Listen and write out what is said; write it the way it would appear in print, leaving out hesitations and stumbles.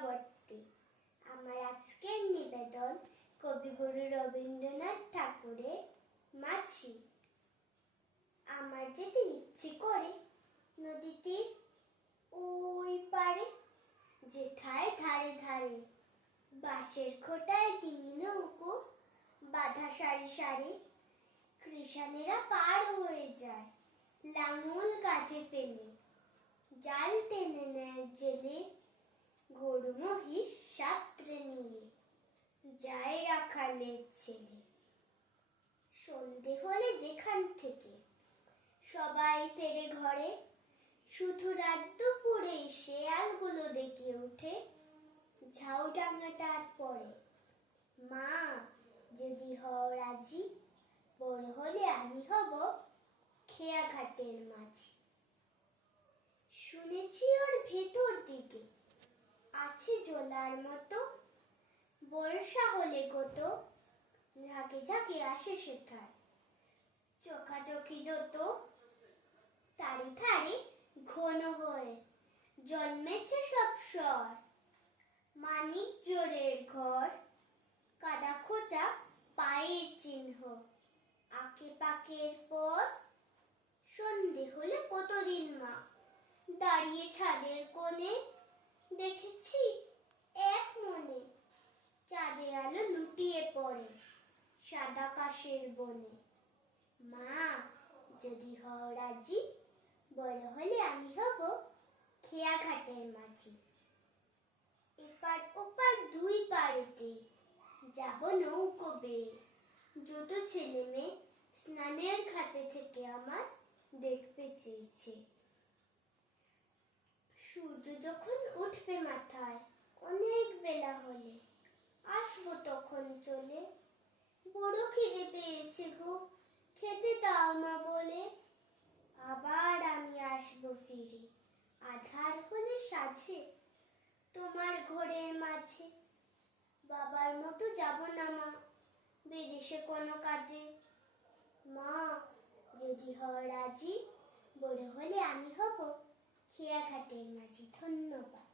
চক্রবর্তী। আমার আজকের নিবেদন কবিগুরু রবীন্দ্রনাথ ঠাকুরের মাছি। আমার যেতে ইচ্ছে করে নদীতীর ওই পারে, যেথায় ধারে ধারে বাঁশের খোটায় ডিঙি নৌকো বাঁধা সারি সারি, কৃষানেরা পার হয়ে যায় লাঙল কাঁধে ফেলে, জাল টেনে নেয় জেলে গরু মহিষ সাঁতরে নিয়ে, যায় রাখালের ছেলে। সন্ধে হলে যেখান থেকে সবাই ফেরে ঘরে, শুধু রাত দুপুরে শেয়ালগুলো ডেকে ওঠে ঝাউডাঙাটার পরে, মা যদি হও রাজি, বড় হলে আমি হব খেয়া ঘাটের মাঝি। শুনেছি ওর ভেতর দিকে আছে জলার মতো, বর্ষা হলে কত ঝাঁকে ঝাঁকে আসে সেথায় চোখাচোখি যত, তারি ধারে ঘন হয়ে জন্মেছে সব স্বর, মানিক জোরের ঘর, কাদা খোঁচা পায়ের চিহ্ন, আঁকে পাকের পর। সন্ধে হলে কতদিন মা দাঁড়িয়ে ছাদের কোণে, দেখেছি এক মনে চাঁদের আলো লুটিয়ে পড়ে সাদা কাশের বনে। মা যদি হও রাজি, বড় হলে আমি হব খেয়া ঘাটের মাঝি। এপার ওপার দুই পাড়েতে যাব নৌকো বেয়ে, যত ছেলে মেয়ে স্নানের ঘাটে থেকে আমার দেখতে চেয়েছে। সূর্য যখন উঠবে মাথায় অনেক বেলা হলে, আসবো তখন চলে, বড় খিদে পেয়েছে গো খেতে দাও মা বলে। আবার আমি আসবো ফিরে আধার হলে সাঝে তোমার ঘরের মাঝে। বাবার মতো যাব না মা বিদেশে কোনো কাজে, মা যদি হও রাজি, বড় হলে আমি হব খেয়া ঘাটের মাঝি। ধন্যবাদ।